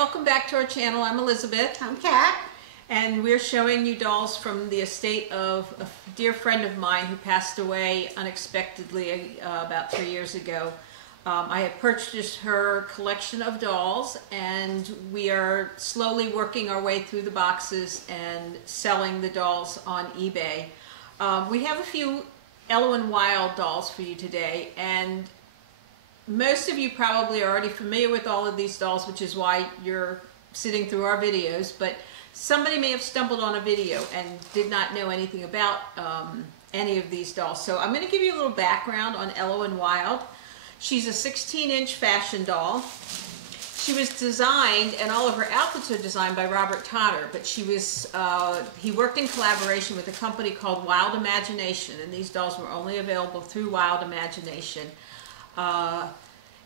welcome back to our channel. I'm Elizabeth. I'm Kat. And we're showing you dolls from the estate of a dear friend of mine who passed away unexpectedly about 3 years ago. I had purchased her collection of dolls, and we are slowly working our way through the boxes and selling the dolls on eBay. We have a few Wilde dolls for you today, and most of you probably are already familiar with all of these dolls, which is why you're sitting through our videos, but somebody may have stumbled on a video and did not know anything about any of these dolls. So I'm going to give you a little background on Wilde. She's a 16-inch fashion doll. She was designed, and all of her outfits are designed by Robert Totter, but he worked in collaboration with a company called Wilde Imagination, and these dolls were only available through Wilde Imagination.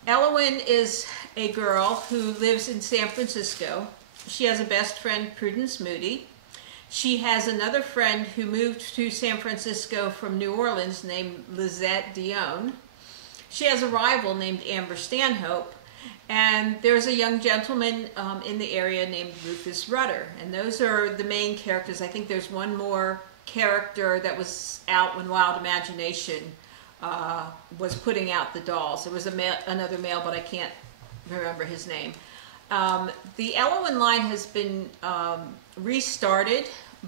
Elowyn is a girl who lives in San Francisco. She has a best friend, Prudence Moody. She has another friend who moved to San Francisco from New Orleans named Lizette Dion. She has a rival named Amber Stanhope, and there's a young gentleman in the area named Rufus Rudder, and those are the main characters. I think there's one more character that was out when Wilde Imagination was putting out the dolls. There was another male, but I can't remember his name. The Elowyn line has been restarted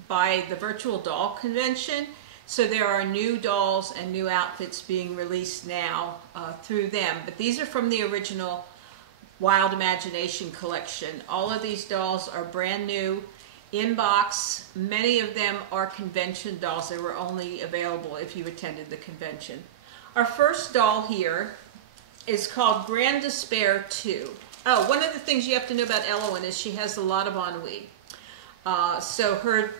by the Virtual Doll Convention, so there are new dolls and new outfits being released now through them. But these are from the original Wilde Imagination collection. All of these dolls are brand new, in box. Many of them are convention dolls. They were only available if you attended the convention. Our first doll here is called Grand Despair 2. Oh, one of the things you have to know about Elowyn is she has a lot of ennui. So her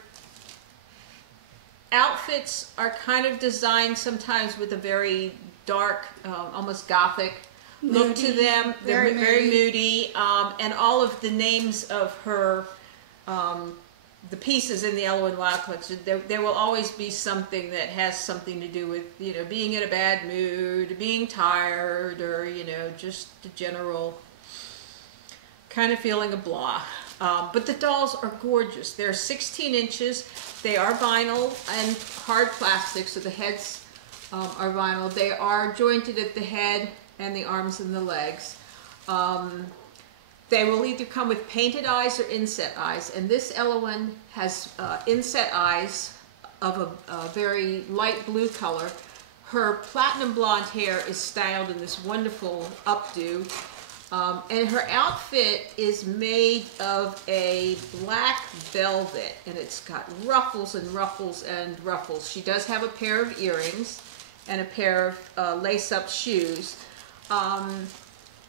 outfits are kind of designed sometimes with a very dark, almost gothic look to them. They're very moody. And all of the names of her the pieces in the Elowyn Wilde collection, there will always be something that has something to do with, you know, being in a bad mood, being tired, or, you know, just the general kind of feeling of blah. But the dolls are gorgeous. They're 16 inches. They are vinyl and hard plastic, so the heads are vinyl. They are jointed at the head and the arms and the legs. They will either come with painted eyes or inset eyes, and this Elowyn has inset eyes of a very light blue color. Her platinum blonde hair is styled in this wonderful updo, and her outfit is made of a black velvet, and it's got ruffles and ruffles and ruffles. She does have a pair of earrings and a pair of lace-up shoes.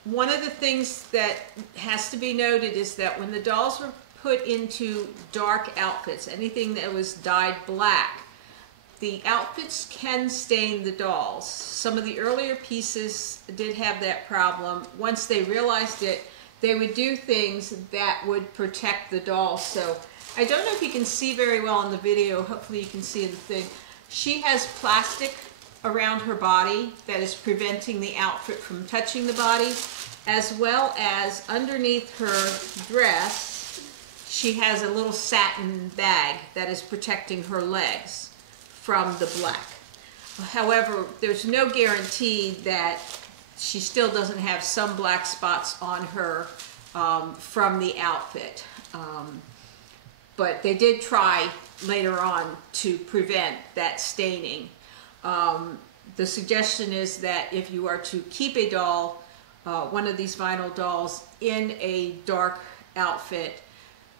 One of the things that has to be noted is that when the dolls were put into dark outfits, anything that was dyed black, the outfits can stain the dolls. Some of the earlier pieces did have that problem. Once they realized it, they would do things that would protect the dolls. So I don't know if you can see very well in the video. Hopefully you can see in the thing. She has plastic around her body that is preventing the outfit from touching the body, as well as underneath her dress she has a little satin bag that is protecting her legs from the black. However, there's no guarantee that she still doesn't have some black spots on her from the outfit. But they did try later on to prevent that staining. The suggestion is that if you are to keep a doll, one of these vinyl dolls, in a dark outfit,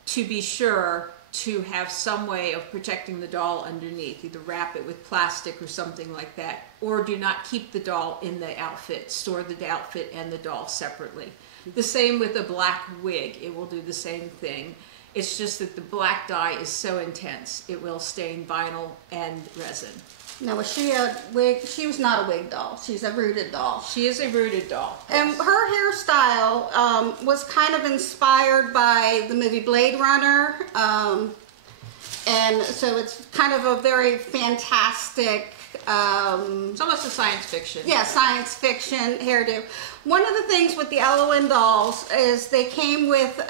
to be sure to have some way of protecting the doll underneath. Either wrap it with plastic or something like that, or do not keep the doll in the outfit. Store the outfit and the doll separately. The same with a black wig. It will do the same thing. It's just that the black dye is so intense, it will stain vinyl and resin. Now, was she a wig? She was not a wig doll. She's a rooted doll. She is a rooted doll. And her hairstyle was kind of inspired by the movie Blade Runner. And so it's kind of a very fantastic It's almost a science fiction. Yeah, science fiction hairdo. One of the things with the Elowen dolls is they came with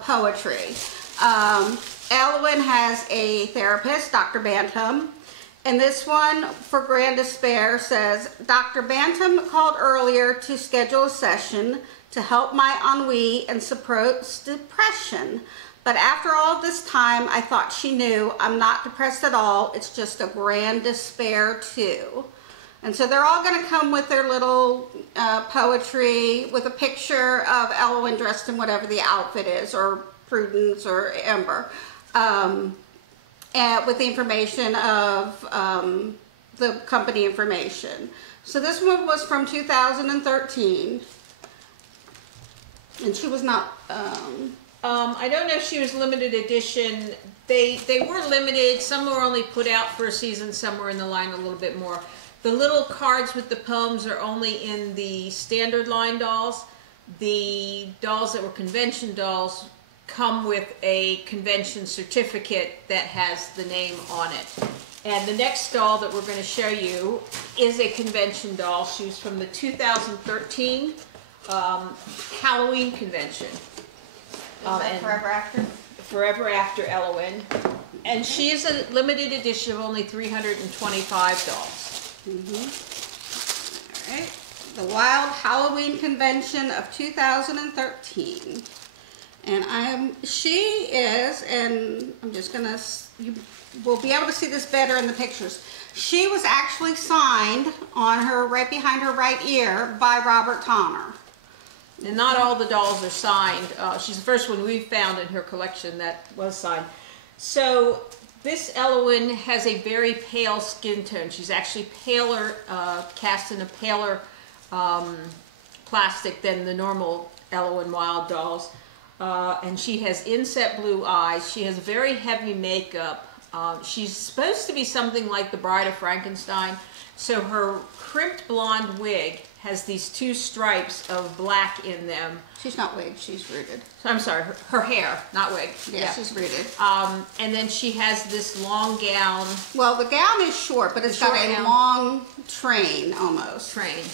poetry. Elowen has a therapist, Dr. Bantam, and this one for Grand Despair says, Dr. Bantam called earlier to schedule a session to help my ennui and suppress depression. But after all this time, I thought she knew I'm not depressed at all. It's just a grand despair too. And so they're all going to come with their little poetry with a picture of Elowen dressed in whatever the outfit is, or Prudence or Ember, and with the information of the company information. So this one was from 2013, and she was not... I don't know if she was limited edition. They were limited. Some were only put out for a season. Some were in the line a little bit more. The little cards with the poems are only in the standard line dolls. The dolls that were convention dolls come with a convention certificate that has the name on it. And the next doll that we're going to show you is a convention doll. She was from the 2013 Halloween convention. and Forever After? Forever After Elowen. And she is a limited edition of only 325 dolls. All right. The Wilde Halloween Convention of 2013. And she is, and I'm just gonna, you will be able to see this better in the pictures. She was actually signed on her, right behind her right ear, by Robert Tonner. And not all the dolls are signed. She's the first one we've found in her collection that was signed. So this Elowen has a very pale skin tone. She's actually paler, cast in a paler plastic than the normal Elowen Wilde dolls. And she has inset blue eyes. She has very heavy makeup. She's supposed to be something like the Bride of Frankenstein. So her crimped blonde wig has these two stripes of black in them. She's not wigged, she's rooted. I'm sorry, her hair, not wig. Yeah, she's rooted. And then she has this long gown. Well, the gown is short, but it's got a long train almost. Train.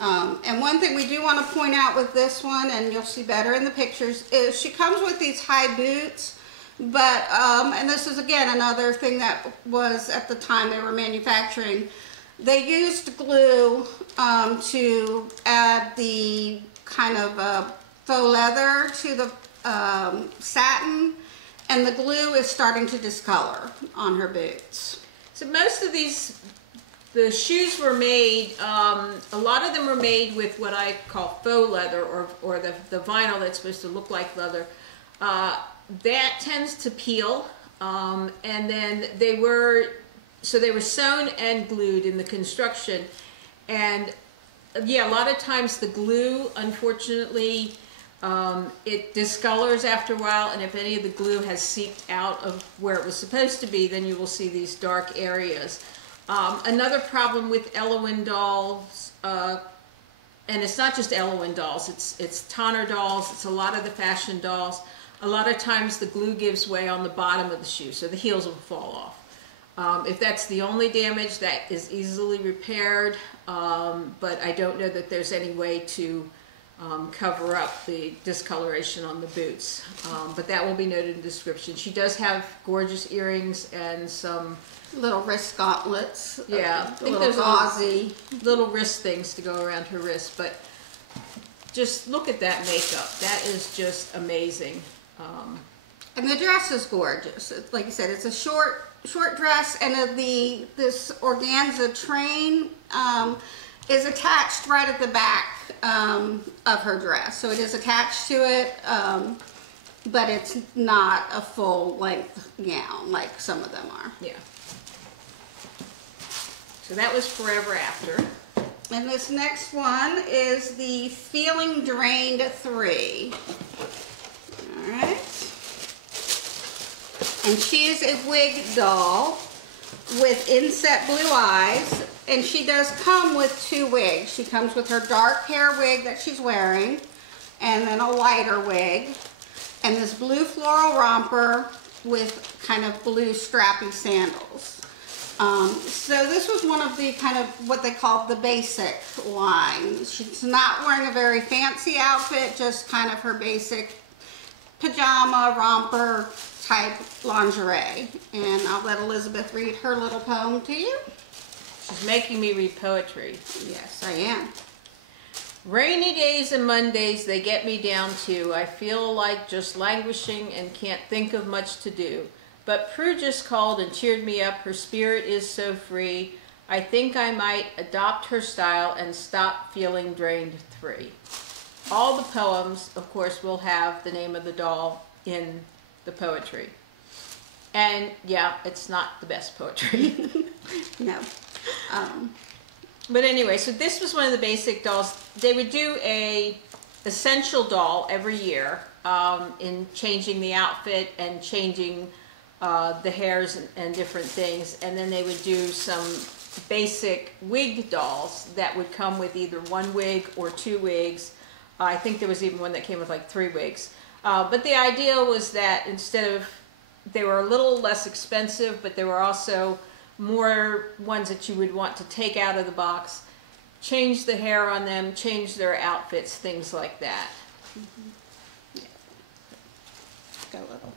And one thing we do want to point out with this one, and you'll see better in the pictures, is she comes with these high boots, but, and this is again another thing that was at the time they were manufacturing, they used glue to add the kind of faux leather to the satin, and the glue is starting to discolor on her boots. So most of these, the shoes were made, a lot of them were made with what I call faux leather, or the vinyl that's supposed to look like leather. That tends to peel, and then they were sewn and glued in the construction. And yeah, a lot of times the glue, unfortunately, it discolors after a while, and if any of the glue has seeped out of where it was supposed to be, then you will see these dark areas. Another problem with Elowen dolls, and it's not just Elowen dolls, it's Tonner dolls, it's a lot of the fashion dolls. A lot of times the glue gives way on the bottom of the shoe, so the heels will fall off. If that's the only damage, that is easily repaired, but I don't know that there's any way to cover up the discoloration on the boots. But that will be noted in the description. She does have gorgeous earrings and some little wrist gauntlets. Yeah, I think there's gauzy little wrist things to go around her wrist, but just look at that makeup. That is just amazing. And the dress is gorgeous. Like I said, it's a short dress, and this organza train is attached right at the back of her dress. So it is attached to it, but it's not a full length gown like some of them are. Yeah. So that was Forever After. And this next one is the Feeling Drained 3. All right. And she is a wig doll with inset blue eyes. And she does come with two wigs. She comes with her dark hair wig that she's wearing, and then a lighter wig, and this blue floral romper with kind of blue strappy sandals. So this was one of the kind of what they call the basic line. She's not wearing a very fancy outfit, just kind of her basic pajama, romper type lingerie. And I'll let Elizabeth read her little poem to you. She's making me read poetry. Yes, I am. Rainy days and Mondays, they get me down too. I feel like just languishing and can't think of much to do. But Prue just called and cheered me up. Her spirit is so free. I think I might adopt her style and stop feeling drained free. All the poems, of course, will have the name of the doll in the poetry. And yeah, it's not the best poetry. No. But anyway, so this was one of the basic dolls. They would do a essential doll every year in changing the outfit and changing the hairs and different things. And then they would do some basic wig dolls that would come with either one wig or two wigs. I think there was even one that came with like 3 wigs. But the idea was that instead of, they were a little less expensive, but they were also more ones that you would want to take out of the box, change the hair on them, change their outfits, things like that. Yeah. Got a little,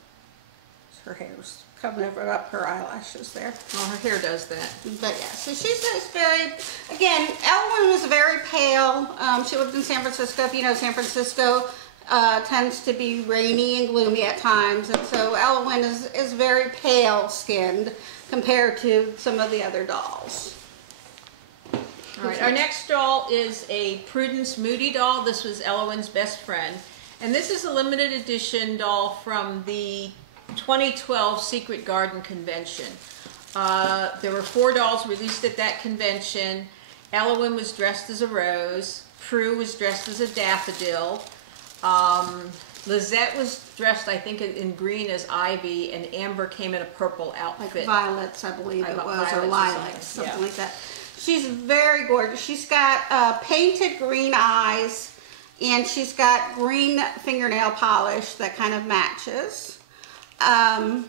her hair's coming over up her eyelashes there. Well, her hair does that. But yeah, so she's just very, again, Ellen was very pale. She lived in San Francisco. If you know, San Francisco tends to be rainy and gloomy at times, and so Ellen is very pale skinned compared to some of the other dolls. All right, our next doll is a Prudence Moody doll. This was Elowen's best friend. And this is a limited edition doll from the 2012 Secret Garden Convention. There were 4 dolls released at that convention. Elowen was dressed as a rose. Prue was dressed as a daffodil. Lizette was dressed, I think, in green as Ivy, and Amber came in a purple outfit. Like violets, I believe it was, or lilacs, something like that. She's very gorgeous. She's got painted green eyes, and she's got green fingernail polish that kind of matches. And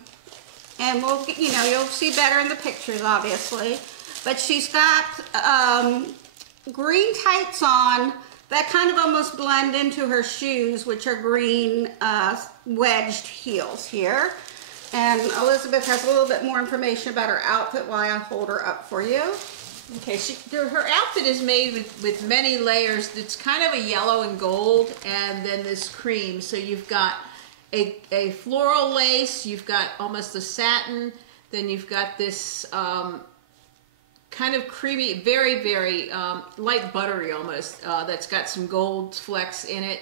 we'll, you know, you'll see better in the pictures, obviously. But she's got green tights on that kind of almost blend into her shoes, which are green wedged heels here. And Elizabeth has a little bit more information about her outfit while I hold her up for you. Okay, her outfit is made with many layers. It's kind of a yellow and gold, and then this cream. So you've got a floral lace, you've got almost a satin, then you've got this kind of creamy, very, very light buttery almost, that's got some gold flecks in it.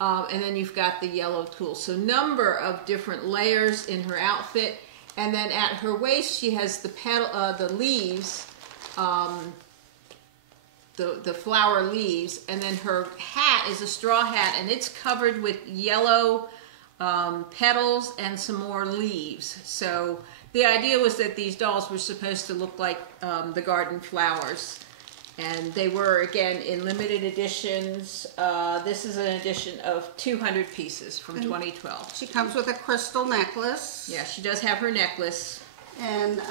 And then you've got the yellow tulle. So number of different layers in her outfit. And then at her waist, she has the petal, the leaves, the flower leaves. And then her hat is a straw hat, and it's covered with yellow petals and some more leaves. So the idea was that these dolls were supposed to look like the garden flowers. And they were, again, in limited editions. This is an edition of 200 pieces from 2012. She comes with a crystal necklace. Yeah, she does have her necklace. And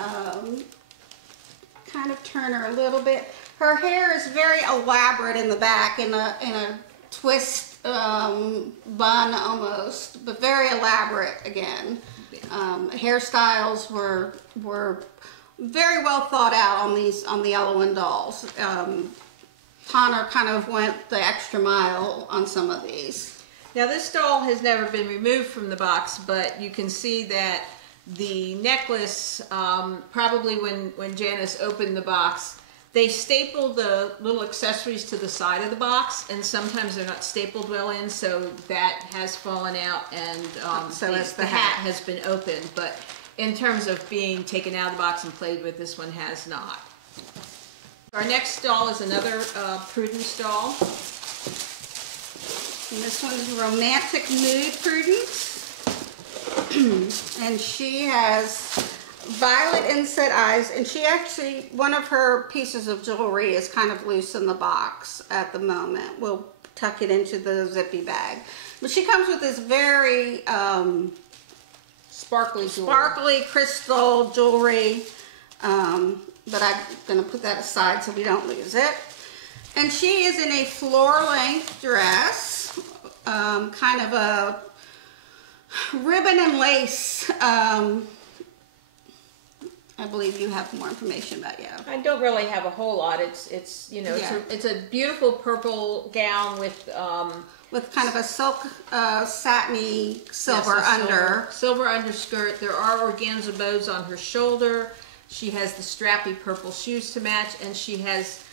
kind of turn her a little bit. Her hair is very elaborate in the back, in a twist bun almost, but very elaborate again. Hairstyles were very well thought out on the Elowen dolls. Connor kind of went the extra mile on some of these. Now this doll has never been removed from the box, but you can see that the necklace, probably when Janice opened the box, they stapled the little accessories to the side of the box, and sometimes they're not stapled well in, so that has fallen out, and so the hat has been opened. But in terms of being taken out of the box and played with, this one has not. Our next doll is another Prudence doll. And this one's Romantic Mood Prudence. And she has violet inset eyes, and she actually, one of her pieces of jewelry is kind of loose in the box at the moment. We'll tuck it into the zippy bag. But she comes with this very sparkly crystal jewelry. but I'm going to put that aside so we don't lose it. And she is in a floor-length dress, kind of a ribbon and lace. I believe you have more information about you. I don't really have a whole lot. It's you know, it's a beautiful purple gown with kind of a silk satiny silver silver underskirt. There are organza bows on her shoulder. She has the strappy purple shoes to match, and she has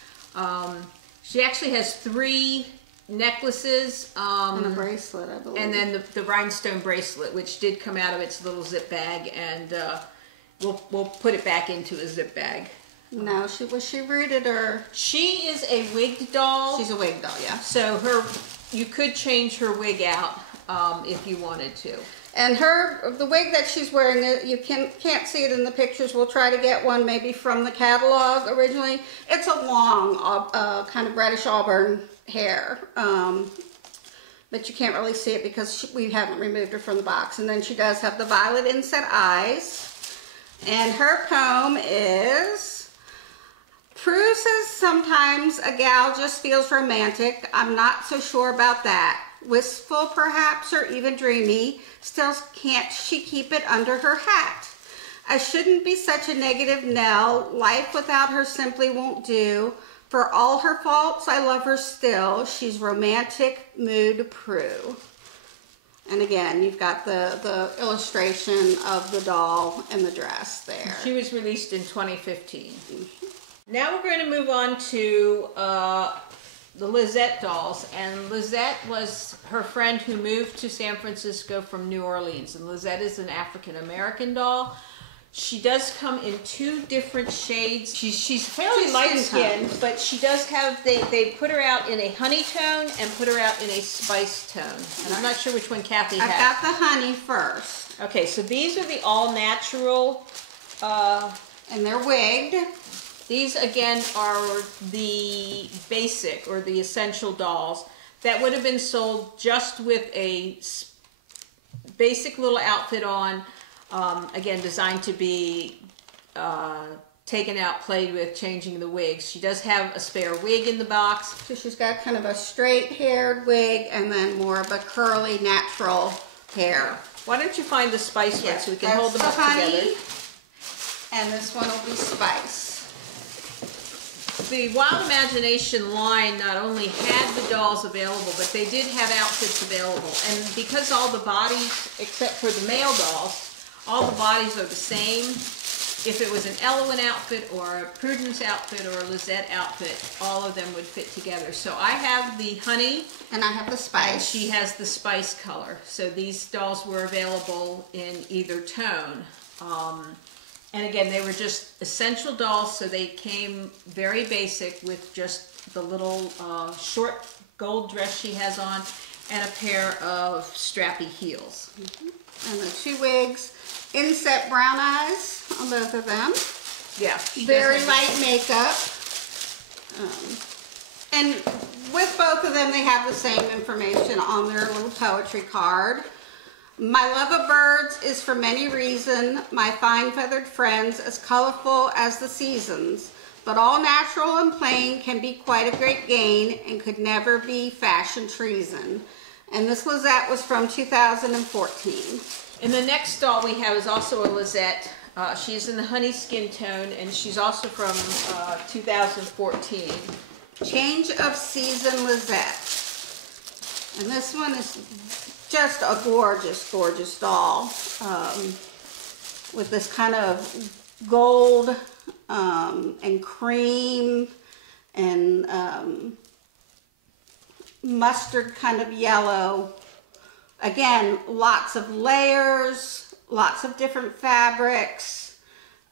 she actually has 3 necklaces and a bracelet, I believe, and then the rhinestone bracelet, which did come out of its little zip bag, and we'll put it back into a zip bag. No, was she rooted or? She is a wigged doll. She's a wig doll, yeah. So you could change her wig out if you wanted to. And the wig that she's wearing, you can't see it in the pictures. We'll try to get one maybe from the catalog originally. It's a long, kind of reddish auburn hair. But you can't really see it because we haven't removed her from the box. And then she does have the violet inset eyes. And her poem is, Prue says sometimes a gal just feels romantic. I'm not so sure about that. Wistful perhaps, or even dreamy. Still can't she keep it under her hat? I shouldn't be such a negative Nell. Life without her simply won't do. For all her faults, I love her still. She's romantic mood Prue. And again, you've got the illustration of the doll and the dress there. She was released in 2015. Now we're going to move on to the Lizette dolls. And Lizette was her friend who moved to San Francisco from New Orleans. And Lizette is an African-American doll. She does come in 2 different shades. She's fairly light-skinned, but she does have, they put her out in a honey tone and put her out in a spice tone. And I'm not sure which one Kathy has. I've got the honey first. Okay, so these are the all-natural. And they're wigged. These, again, are the basic or the essential dolls that would have been sold just with a basic little outfit on. Again, designed to be taken out, played with, changing the wigs. She does have a spare wig in the box. So she's got kind of a straight-haired wig and then more of a curly, natural hair. Why don't you find the spice one so we can hold them the up honey, together? And this one will be spice. The Wild Imagination line not only had the dolls available, but they did have outfits available. And because all the bodies, except for the male dolls, all the bodies are the same. If it was an Elwyn outfit or a Prudence outfit or a Lizette outfit, all of them would fit together. So I have the honey. And I have the spice. And she has the spice color. So these dolls were available in either tone. And again, they were just essential dolls, so they came very basic with just the little short gold dress she has on and a pair of strappy heels. And the 2 wigs. Inset brown eyes on both of them. Yeah. Very light makeup. And with both of them, they have the same information on their little poetry card. My love of birds is for many reasons. My fine feathered friends, as colorful as the seasons. But all natural and plain can be quite a great gain and could never be fashion treason. And this Lizette was from 2014. And the next doll we have is also a Lizette. She's in the honey skin tone, and she's also from 2014. Change of Season Lizette. And this one is just a gorgeous, gorgeous doll. With this kind of gold and cream and mustard kind of yellow. Again, lots of layers, lots of different fabrics.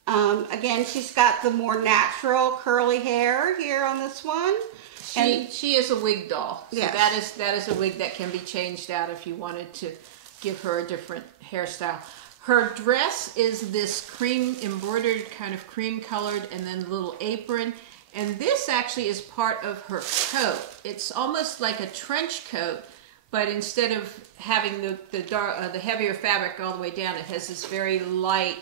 Again, she's got the more natural curly hair here on this one. She is a wig doll. So yes. that is a wig that can be changed out if you wanted to give her a different hairstyle. Her dress is this cream embroidered, kind of cream colored, and then a little apron. And this actually is part of her coat. It's almost like a trench coat, but instead of having the heavier fabric all the way down, it has this very light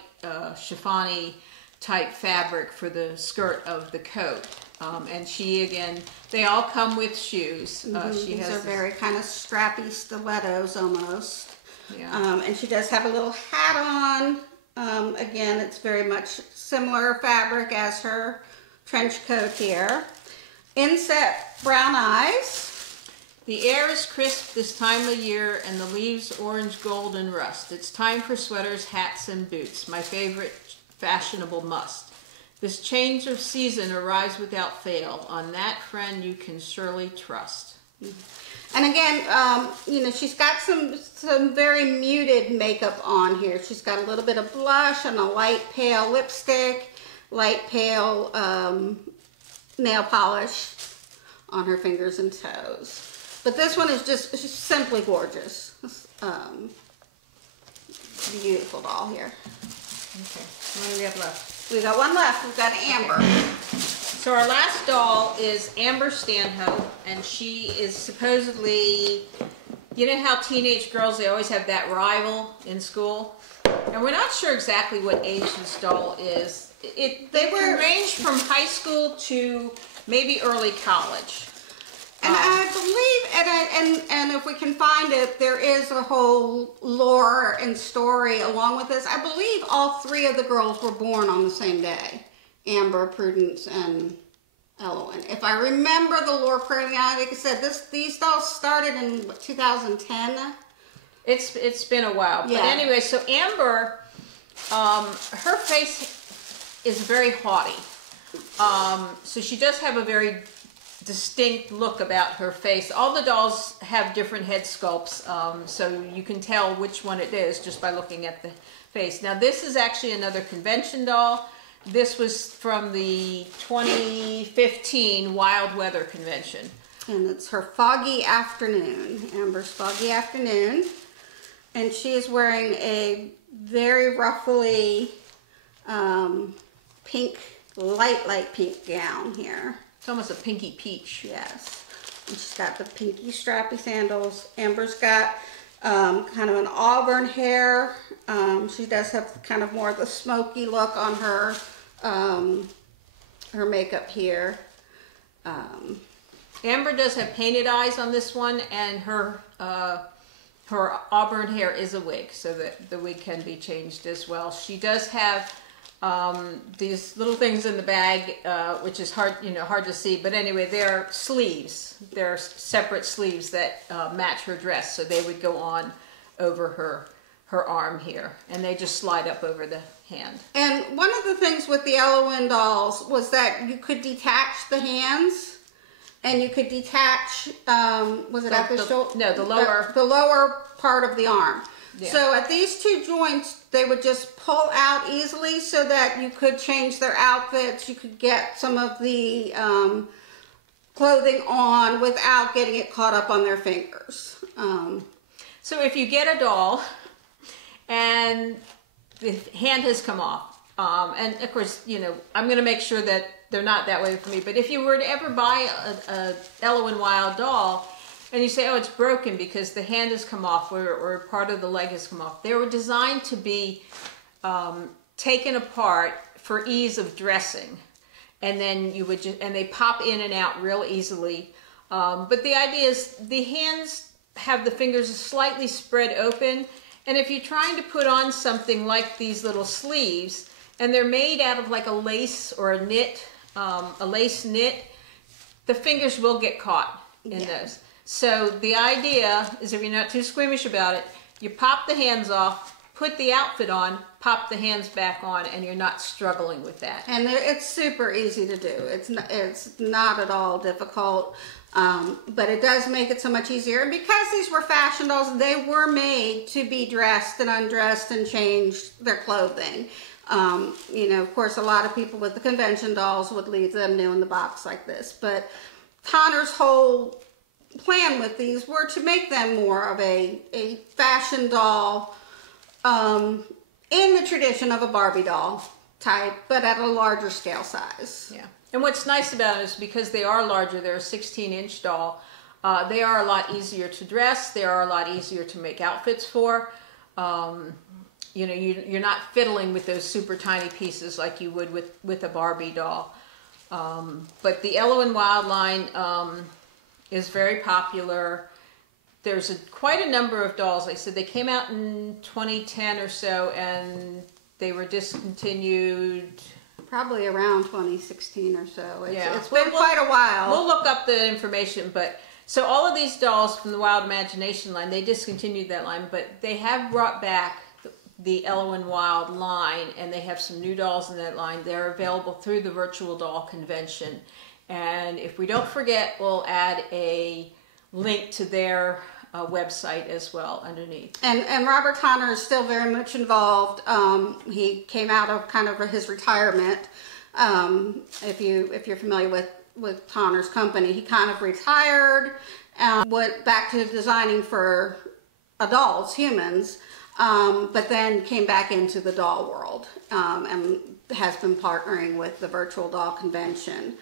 chiffon-y type fabric for the skirt of the coat. And she, again, they all come with shoes. These are very kind of strappy stilettos almost. Yeah. And she does have a little hat on. Again, it's very much similar fabric as her trench coat here. Inset brown eyes. The air is crisp this time of year and the leaves orange, gold, and rust. It's time for sweaters, hats, and boots, my favorite fashionable must. This change of season arrives without fail. On that friend you can surely trust. And again, you know, she's got some very muted makeup on here. She's got a little bit of blush and a light pale lipstick, light pale nail polish on her fingers and toes. But this one is just simply gorgeous. Beautiful doll here. Okay, what do we have left? We got one left. We've got Amber. So our last doll is Amber Stanhope, and she is supposedly, you know how teenage girls, they always have that rival in school? And we're not sure exactly what age this doll is. They can range from high school to maybe early college. And I believe, and if we can find it, there is a whole lore and story along with this. I believe all three of the girls were born on the same day. Amber, Prudence, and Elowen. If I remember the lore correctly, like I said, these dolls started in 2010. It's been a while. Yeah. But anyway, so Amber, her face is very haughty. So she does have a very distinct look about her face. All the dolls have different head sculpts, so you can tell which one it is just by looking at the face. Now this is actually another convention doll. This was from the 2015 Wild Weather Convention. And it's her Foggy Afternoon, Amber's Foggy Afternoon. And she is wearing a very ruffly pink, light pink gown here. It's almost a pinky peach. Yes. And she's got the pinky strappy sandals. Amber's got kind of an auburn hair. She does have kind of more of the smoky look on her her makeup here. Amber does have painted eyes on this one, and her auburn hair is a wig, so that the wig can be changed as well. She does have these little things in the bag, which is hard to see. But anyway, they're sleeves. They're separate sleeves that match her dress, so they would go on over her arm here, and they just slide up over the hand. And one of the things with the Elowen dolls was that you could detach the hands, and you could detach, was it at the shoulder? No, the lower. The lower part of the arm. Yeah. So at these two joints, they would just pull out easily so that you could change their outfits. You could get some of the clothing on without getting it caught up on their fingers. So if you get a doll and the hand has come off, and of course, I'm going to make sure that they're not that way for me, but if you were to ever buy a Elowen Wilde doll, and you say, oh, it's broken because the hand has come off or part of the leg has come off. They were designed to be taken apart for ease of dressing. And then you would and they pop in and out real easily. But the idea is the hands have the fingers slightly spread open. And if you're trying to put on something like these little sleeves, and they're made out of like a lace or a knit, a lace knit, the fingers will get caught in those. So the idea is, if you're not too squeamish about it, you pop the hands off, put the outfit on, pop the hands back on, and you're not struggling with that. And it's super easy to do. It's not at all difficult, but it does make it so much easier. And because these were fashion dolls, they were made to be dressed and undressed and changed their clothing. Of course, a lot of people with the convention dolls would leave them new in the box like this, but Tonner's whole plan with these were to make them more of a fashion doll in the tradition of a Barbie doll type, but at a larger scale size. Yeah. And what's nice about it is because they are larger, they're a 16-inch doll, they are a lot easier to dress, they are a lot easier to make outfits for. you know, you're not fiddling with those super tiny pieces like you would with a Barbie doll. But the Ella and Wilde line is very popular. There's quite a number of dolls. Like I said, they came out in 2010 or so, and they were discontinued probably around 2016 or so. It's been quite a while. We'll look up the information, but so all of these dolls from the Wild Imagination line, they discontinued that line, but they have brought back the Ella and Wilde line, and they have some new dolls in that line. They're available through the Virtual Doll Convention. And if we don't forget, we'll add a link to their website as well underneath. And Robert Tonner is still very much involved. He came out of kind of his retirement. If you're familiar with Tonner's company, he kind of retired, went back to designing for adults, humans, but then came back into the doll world, and has been partnering with the Virtual Doll Convention.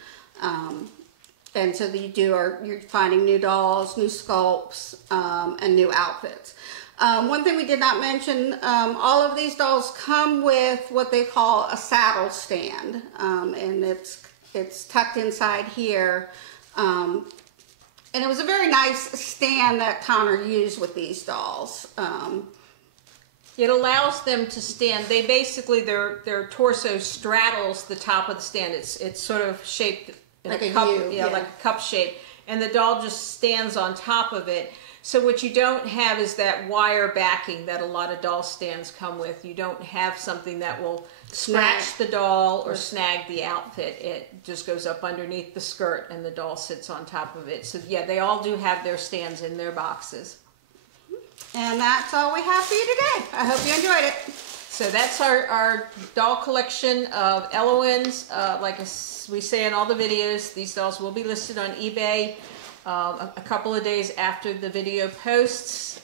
And so you're finding new dolls, new sculpts, and new outfits. One thing we did not mention, all of these dolls come with what they call a saddle stand, and it's tucked inside here. And it was a very nice stand that Tonner used with these dolls. It allows them to stand. They basically, their torso straddles the top of the stand. It's sort of shaped in like a cup, U, yeah, like a cup shape, and the doll just stands on top of it. So what you don't have is that wire backing that a lot of doll stands come with. You don't have something that will scratch the doll or snag the outfit. It just goes up underneath the skirt, and the doll sits on top of it. So yeah, they all do have their stands in their boxes. And that's all we have for you today. I hope you enjoyed it. So that's our doll collection of Ellowins. Like we say in all the videos, these dolls will be listed on eBay a couple of days after the video posts.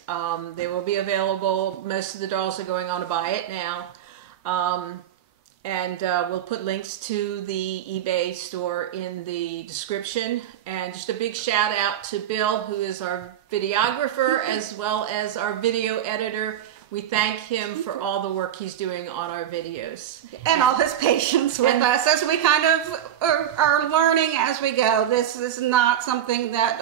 They will be available. Most of the dolls are going on to buy it now. And we'll put links to the eBay store in the description. And just a big shout out to Bill, who is our videographer as well as our video editor. We thank him for all the work he's doing on our videos. And all his patience with us as we kind of are learning as we go. This is not something that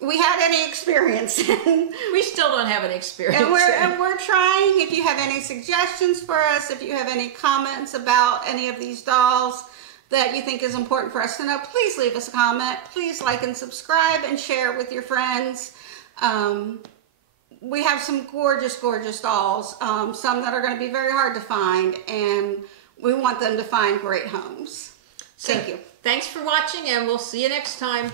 we had any experience in. We still don't have any experience and we're trying. If you have any suggestions for us, if you have any comments about any of these dolls that you think is important for us to know, please leave us a comment. Please like and subscribe and share with your friends. We have some gorgeous, gorgeous dolls, some that are going to be very hard to find, and we want them to find great homes. Thank you. Thanks for watching, and we'll see you next time.